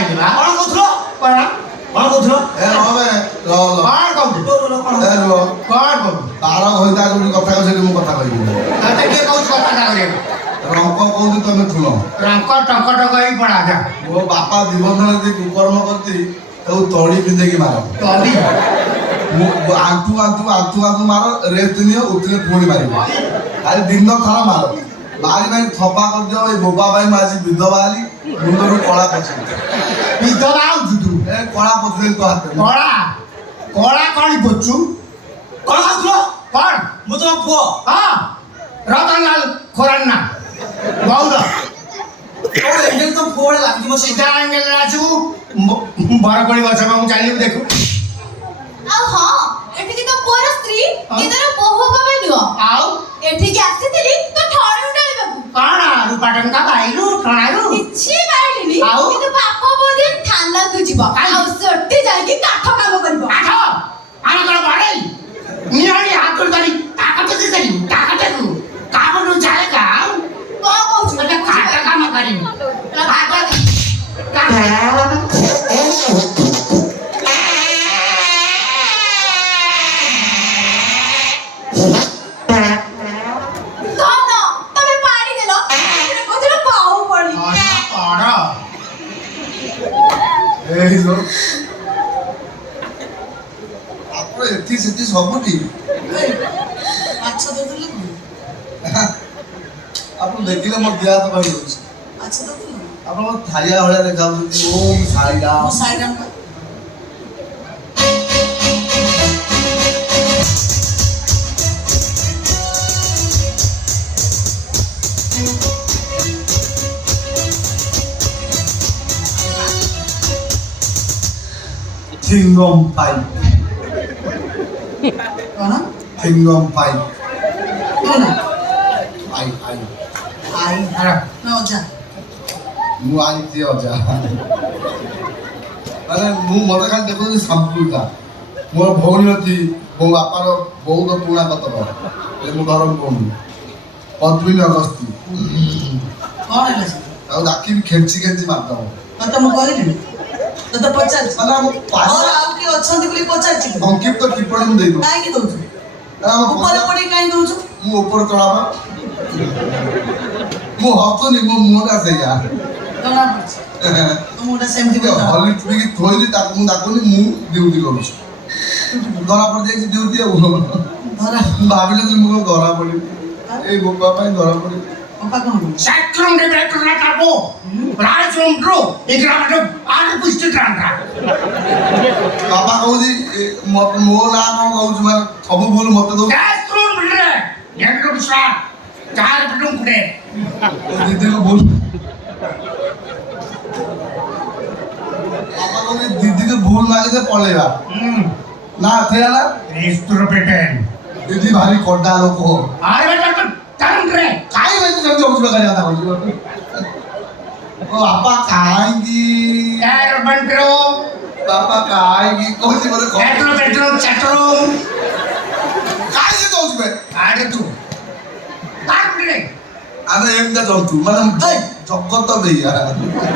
ଖାଇଦେବା କଣ କହୁଥିଲ କଣ କଣ କହୁଥିଲ ଏ ରହବେ କଣ କହୁଛୁ ଏ ରୁହ କଣ କହୁଛୁ ତାର ଘଇତା ଯୋଉଠି କଥା କହୁଛି ସେଠି ମୁଁ କଥା କହିବି ତତେ କିଏ କହୁଛୁ କଥା କରିବାକୁ ରଙ୍କ କହୁଛି ତମେ ଶୁଣ ରଙ୍କ ଟଙ୍କ ଟଙ୍କ ହେଇ ପଳା ଯା ମୋ ବାପା ଜୀବନରେ ଯଦି କୁକର୍ମ କରିଛି ତାକୁ ତଳି ପିନ୍ଧେଇକି ମାର ତଳି ମୁଁ ଆଣ୍ଠୁ ଆଣ୍ଠୁ ଆଣ୍ଠୁ ଆଣ୍ଠୁ ମାର ରେଷ୍ଟ ନିଅ ଉଠିଲେ ପୁଣି ମାରିବ ଖାଲି ଦିନ ଥର ମାର ମାରି ମାରି ଥପା କରିଦିଅ ଏଇ ବୋବା ପାଇଁ ମୁଁ ଆଜି ବିଧବା ହେଲି ମୁଣ୍ଡରୁ କଳା ପଛିଲି ବିଧବା ହଉଛୁ ତୁ ଏ କଳା ପଛିଲି ତୋ ହାତରେ କଳା କଳା କଣ କରୁଛୁ କଣ କହୁଥିଲ କଣ ମୁଁ ତମ ପୁଅ ହଁ ରତନଲାଲ ଖୋରାନା ବଉଦ କଣ ଏମିତି ତମ ପୁଅ ଭଳିଆ ଲାଗୁଛି ମୋ ସିଧା ଆଙ୍ଗେଲରେ ଆସିବୁ ବରକୋଳି ଗଛ ମୁଁ ଚାଲିବୁ ଦେଖୁ ଆଉ ହଁ ଏଠିକି ତ ପୁଅର ସ୍ତ୍ରୀ ଇଦର ବୋହୂ କବେ ନୁହ ଆଉ ଏଠିକି ଆସିଥିଲି ତ ଠଣି ଉଣ୍ଡାଇବାକୁ କଣ ରୂପା ଟଙ୍କା ପାଇଲୁ ଠଣାରୁ କିଛି ପାଇଲିନି ଆଉ? କିନ୍ତୁ ବାପ ବୋଧେ ଥାନାକୁ ଯିବ ଆଉ ସେଠି ଯାଇକି କାଠ କାମ କରିବ କାଠ ଆମେ କଣ ବଢେଇ ନିହାଳି ହାତରୁ ଧରି ତାକତ କରିବୁ ତାକତକୁ କାମରୁ ଯାଏଗା କଣ କହୁଛୁ ଗୋଟେ କାଠ କାମ କରିବୁ ଧନ ତମେ ପାଣି ଦେଲ ଏଟା କହୁଥିଲ ବାହୁ ପଡି ପଢ ଏଇ ଲୋ ଆପଣ ଏଠି ସେଠି ସବୁଠି ମାଛ ଦଉଥିଲେ ଆପଣ ଦେଖିଲେ ମୋ ଦେହ ହାତ ପାଇ ଯାଉଛି ମାଛ ଦଉଥିଲେ ଆପଣ ଥାଳିଆ ଭଳିଆ ଦେଖାଯାଉଛନ୍ତି ଓମ୍ ସାଇରାମ ମୋ ସାଇରାମ ଥିଙ୍ଗମ ପାଇ କଣ ଥିଙ୍ଗମ ପାଇ କଣ ଆଇ ଆଇ ଆଇ ଆର ନା ଅଜା ମୁଁ ଆଇଛି ଅଜା ମାନେ ମୁଁ ମତେ ଖାଲି ଦେଖୁଛି ସମ୍ପୂର୍ଣ୍ଣ ମୋର ଭଉଣୀ ଅଛି ମୋ ବାପାର ବହୁତ ପୁରୁଣା କତକ ଏ ମୁଁ ଧରମ ଭଉଣୀ ପଦ୍ମିନୀ ଅଗସ୍ତି କଣ ହେଲା ସେ ତାକୁ ଡାକିବି ଖେଞ୍ଚି ଖେଞ୍ଚି ମାରିଦବ ତତେ ମୁଁ କହିଲିନି ତତେ ପଚାରିଛି ମାନେ ଆମ ମୋର ଆଉ କିଏ ଅଛନ୍ତି ବୋଲି ପଚାରିଛି କି? ସଂକ୍ଷିପ୍ତ ଟିପ୍ପଣୀ ମୁଁ ଦେଇଦେବି କାହିଁକି ଦଉଛୁ ଆମ ଉପରେ ପଡିକି କାହିଁକି ଦଉଛୁ ମୁଁ ଉପରେ ଚଳାବା ମୁଁ ହସୁନି ମୋ ମୁହଁଟା ସେଇଆ ଜଣା ପଡୁଛି ତୁ ମୁଁଟା ସେମିତି ବୋଲି ଜଣା ହଲି ଚୁପିକି ଥୋଇଲି ତାକୁ ମୁଁ ଡାକୁନି ମୁଁ ଡ୍ୟୁଟି କରୁଛି ଧରା ପଡ଼ିଯାଇଛି ଡ୍ୟୁଟି ଆଉ ଧରା ମୁଁ ଭାବିନଥିଲି ମୁଁ ଧରା ପଡ଼ିବି ଏଇ ବୋପା ପାଇଁ ଧରା ପଡ଼ିବି ବାପା କଣ କହୁଛି Sakrum di Betrona Tabu, Rajum Dru, Igramadum, Ada Pusti Tranta. ବାପା କହୁଛି ମୋ ନାଁ କଣ କହୁଛି ମାନେ ସବୁ ଭୁଲ ମତେ ଦଉଛି Sakrum Bidre, Yakrum Sat, Jar Bidum Kude. ଦିଦିକୁ ଭୁଲ ବାପା କହୁଛି ଦିଦିକୁ ଭୁଲ ମାଗିଲେ ପଳେଇବା ନା ଥିଲା ନା Restro Beten. ଦିଦି ଭାରି କଡା ଲୋକ Ada Betan Tandre. କାହିଁ ଏମିତି ସେମିତି ହଉଛି ବେକାରୀ କଥା କହୁଛି ଓ ବାପା କାହିଁକି Air Bandro, ବାପା କାହିଁକି କହୁଛି ମୋତେ Petro Petro Chatrum, କାହିଁକି କହୁଛି ବେ Ada Tu. Tar Bidre. ଆମେ ଏମିତିଆ ଜନ୍ତୁ ମାନେ ଜଗତ ଦେଇଆ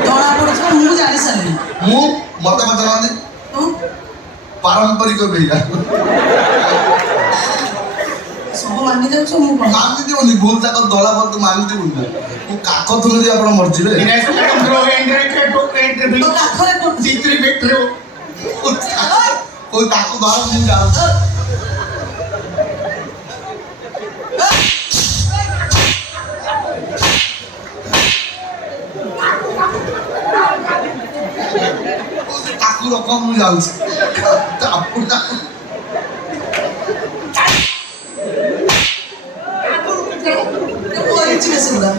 ଜଣା ପଡୁଥିବ ମୁଁ ଜାଣି ସାରିଲିଣି ମୁଁ ମତେ ପଚାରନ୍ତି ତୁ ପାରମ୍ପରିକ ବେଇଆ ସବୁ ମାନି ଯାଉଛୁ ମୁଁ କଣ ମାନି ଦିଅନି ଭୁଲ ତାଙ୍କ ଦଳା ପତ୍ର ମାନି ଦିଅନି ମୁଁ କାଠ ଥୁଲି ଆପଣ ମରିଯିବେ Restro Dru, Endre Ketu, Endre ତୋ Bidu, କାଖରେ କଣ Citri Betru. କୋଉ ତାକୁ ଧର ମୁଁ ଯାଉଛି ତାକୁ ରଖ ମୁଁ ଯାଉଛି ତାକୁ ତାକୁ କରିଛି ସେଗୁଡା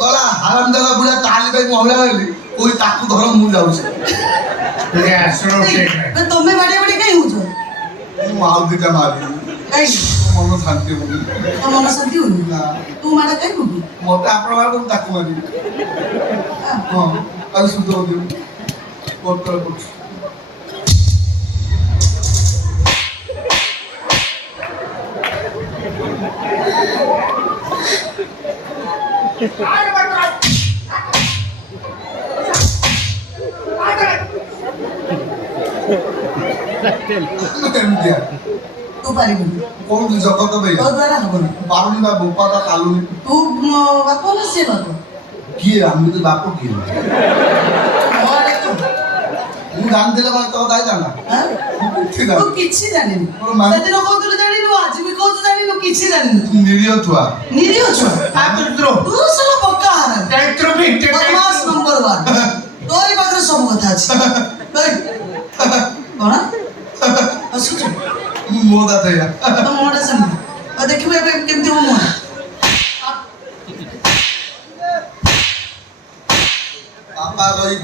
ଗଲା ହାରାମ ଜାଗା ବୁଢା ତାଲି ପାଇଁ ମହିଳା ହେଲି କୋଇ ତାକୁ ଧର ମୁଁ ଯାଉଛି Restro Beten. ତମେ ବାଡିଆ ବାଡି କାହିଁ ହଉଛ ମୁଁ ଆଉ ଦିଟା ମାରିବି କାହିଁକି ମନ ଶାନ୍ତି ହଉନି ତୋ ମନ ଶାନ୍ତି ହଉନି ନା ତୁ ମାଡ କାହିଁକି ହବୁ ମତେ ଆପଣ ମାରିବ ମୁଁ ତାକୁ ମାରିବି ହଁ କାଲି ସୁଧ ଦିଅ କୋର୍ଟରେ କରୁଛି Ada Bandro. ଏମିତିଆ ତୁ ପାରିବୁନି କହୁଥିଲି ଜଗତ ଭାଇ ତୋ ଦ୍ୱାରା ହବନି ପାରୁନି ବା ବୋପାଟା ପାଲୁନି ତୁ ବାପ ନା ସେ ବାପ କିଏ ଆମେ ତ ବାପ କିଏ ମୋର ତୁ ମୁଁ ଜାଣିଥିଲେ କଣ ତୋ ଦାଇ ଜାଣା ଆଁ? ଠିକ ତୁ କିଛି ଜାଣିନୁ ମୋର ମାନେ- ସେଦିନ କହୁଥିଲୁ ଜାଣିନୁ ଆଜି ବି କହୁଛୁ ଜାଣିନୁ କିଛି ଜାଣିନୁ ନିରୀହ ଛୁଆ ନିରୀହ ଛୁଆ ତା ଚରିତ୍ର ତୁ ସାଲା ପକ୍କା ହାରା ଚରିତ୍ର ବି ବଦମାସ ନମ୍ବର 1 ତୋରି ପାଖରେ ସବୁ କଥା ଅଛି ଏଇ, କଣ ହସୁଛୁ ମୋ ଦାଦା ଏଇଆ ତୋ ମୁହଁଟା ସେମିତି ଆଉ ଦେଖିବୁ ଏବେ କେମିତି ମୋ ମୁହଁ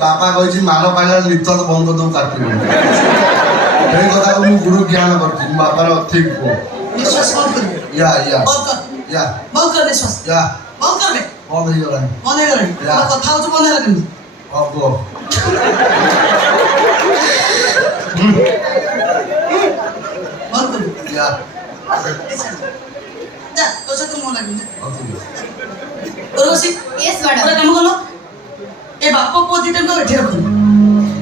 ବାପା କହିଛି ମାନ ପାଇଲା ନିତ୍ୟ ବନ୍ଦ କରିଦେବୁ କାଟିବୁ ସେଇ କଥାକୁ ମୁଁ ଗୁରୁ ଜ୍ଞାନ କରିଛି ମୋ ବାପାର ଠିକ ପୁଅ ନିଶ୍ୱାସ ବନ୍ଦ କରିବୁ ୟା ୟା ବନ୍ଦ କର ୟା ବନ୍ଦ କର ନିଶ୍ୱାସ ୟା ବନ୍ଦ କର ବେ ବନ୍ଦ ହେଇଗଲାଣି ବନ୍ଦ ହେଇଗଲାଣି ୟା। ତୋ କଥା ହଉଛୁ ବନ୍ଦ ହେଲା କେମିତି ହବ ବନ୍ଦ କରିବୁ ୟା ଯା ତୋ ସହିତ ମୁହଁ ଲାଗିନି ଅଧିକ ତୋର ବସି Yes, ଗୋଟେ madam. କାମ କଲ ଏ ବାପ ପୁଅ ଦିଟାଙ୍କୁ ଏଠି ରଖୁନି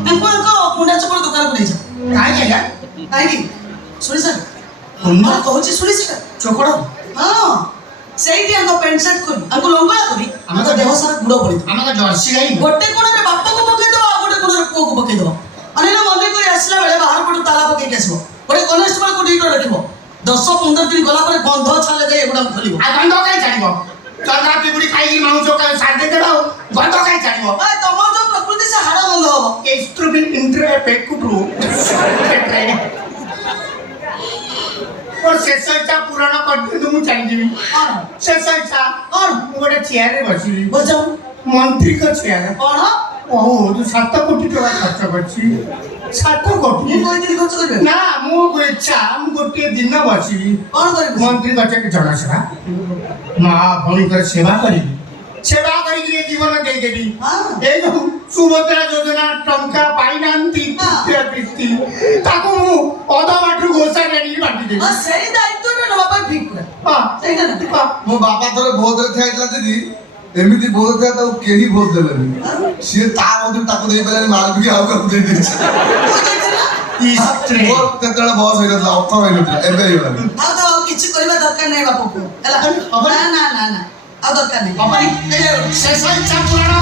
ତାଙ୍କୁ ଆଙ୍କ କୁଣ୍ଡା ଚପଳ ଦୋକାନକୁ ନେଇଯା କାହିଁକି ଆଜ୍ଞା କାହିଁକି ଶୁଣି ସାର୍ କୁଣ୍ଡା? ମୁଁ କହୁଛି ଶୁଣି ସାର୍ ଚୋକଡ଼ ହଁ ସେଇଠି ଆଙ୍କ ପ୍ୟାଣ୍ଟ ସାର୍ଟ କରି ଆଙ୍କୁ ଲଙ୍ଗଳା କରି ଆମ ଦେହ ସାରା ଗୁଡ଼ ପଡି ଆମେ ତ ଜର୍ସି ଗାଈ ଗୋଟେ କୋଣରେ ବାପକୁ ପକେଇଦବ ଆଉ ଗୋଟେ କୋଣରେ ପୁଅକୁ ପକେଇଦବ ଅନେକ ମନେ କରି ଆସିଲା ବେଳେ ବାହାର ପଟୁ ତାଲା ପକେଇକି ଆସିବ ଗୋଟେ କନେଷ୍ଟବଳ କୋଉଠି ରଖିବ 10-15 ଦିନ ଗଲା ପରେ ଗନ୍ଧ ଛାଲେ ଯାଇ ଏଗୁଡାକୁ ଖୋଲିବ ଆଉ ଗନ୍ଧ କାହିଁ ଛାଡ଼ିବ ଚନ୍ଦ୍ରା ପିଗୁଡ଼ି ଖାଇକି ମାଉଁସ ସାରି ଦେଇଦେବେ ଆଉ ଗନ୍ଧ କାହିଁ ଛାଡ଼ିବ ତମର ଯୋଉ ପ୍ରକୃତି ସେ ହାଡ଼ ଗନ୍ଧ ହବ ଏଷ୍ଟ୍ରୋବିନ୍ ଇଣ୍ଟ୍ରେ ପେକୁଟୁ ମୋର ଶେଷ ଇଚ୍ଛା ପୂରଣ କରିଦିଅନ୍ତୁ ମୁଁ ଚାଲିଯିବି କଣ ଶେଷ ଇଚ୍ଛା କଣ ମୁଁ ଗୋଟେ ଚେୟାରରେ ବସିବି ବୁଝାଉ ମନ୍ତ୍ରୀଙ୍କ ଚେୟାର କଣ ବହୁତ 7 କୋଟି ଟଙ୍କା ଖର୍ଚ୍ଚ କରିଛି 7 କୋଟି ମୁଁ କହିଥିଲି ଖର୍ଚ୍ଚ କରିବେ ନା ମୁଁ ଇଚ୍ଛା ମୁଁ ଗୋଟିଏ ଦିନ ବସିବି କଣ କରିବୁ ମନ୍ତ୍ରୀ ଗଛରେ ଜନସେବା ମା ଭଉଣୀଙ୍କର ସେବା କରିବି ସେବା କରିକି ଏ ଜୀବନ ଦେଇଦେବି ହଁ। ଏଇ ଯୋଉ ସୁଭଦ୍ରା ଯୋଜନା ଟଙ୍କା ପାଇନାହାନ୍ତି ତୃତୀୟ କିସ୍ତି ତାକୁ ମୁଁ ଅଧା ବାଟରୁ ଘୋଷାରି ଆଣିକି ବାଣ୍ଟିଦେବି ହଁ ସେଇ ଦାୟିତ୍ୱଟା ନେବା ପାଇଁ ଠିକ ପୁରା ହଁ ସେଇଟା ନା ମୋ ବାପା ଥରେ ଭୋଜରେ ଠିଆ ହେଇଥିଲା ଦିଦି ଏମିତି ଭୋଜ ଥିଲା ତାକୁ କେହି ଭୋଜ ଦେଲେନି ସିଏ ତା ମଧ୍ୟରୁ ତାକୁ ଦେଇପାରିଲାନି ମାଲବିକି ଆଉ କାହାକୁ ଦେଇଦେଇଛି ଇଷ୍ଟ୍ରେ ମୋର କେତେବେଳେ ବୟସ ହେଇନଥିଲା 18 ହେଇନଥିଲା ଏବେ ହେଇଗଲାଣି ଆଉ ତ ଆଉ କିଛି କରିବା ଦରକାର ନାହିଁ ବାପକୁ ହେଲା ନା ନା ନା ନା ଆଉ ଦରକାର ନାହିଁ ଶେଷ ଇଚ୍ଛା ପୂରଣ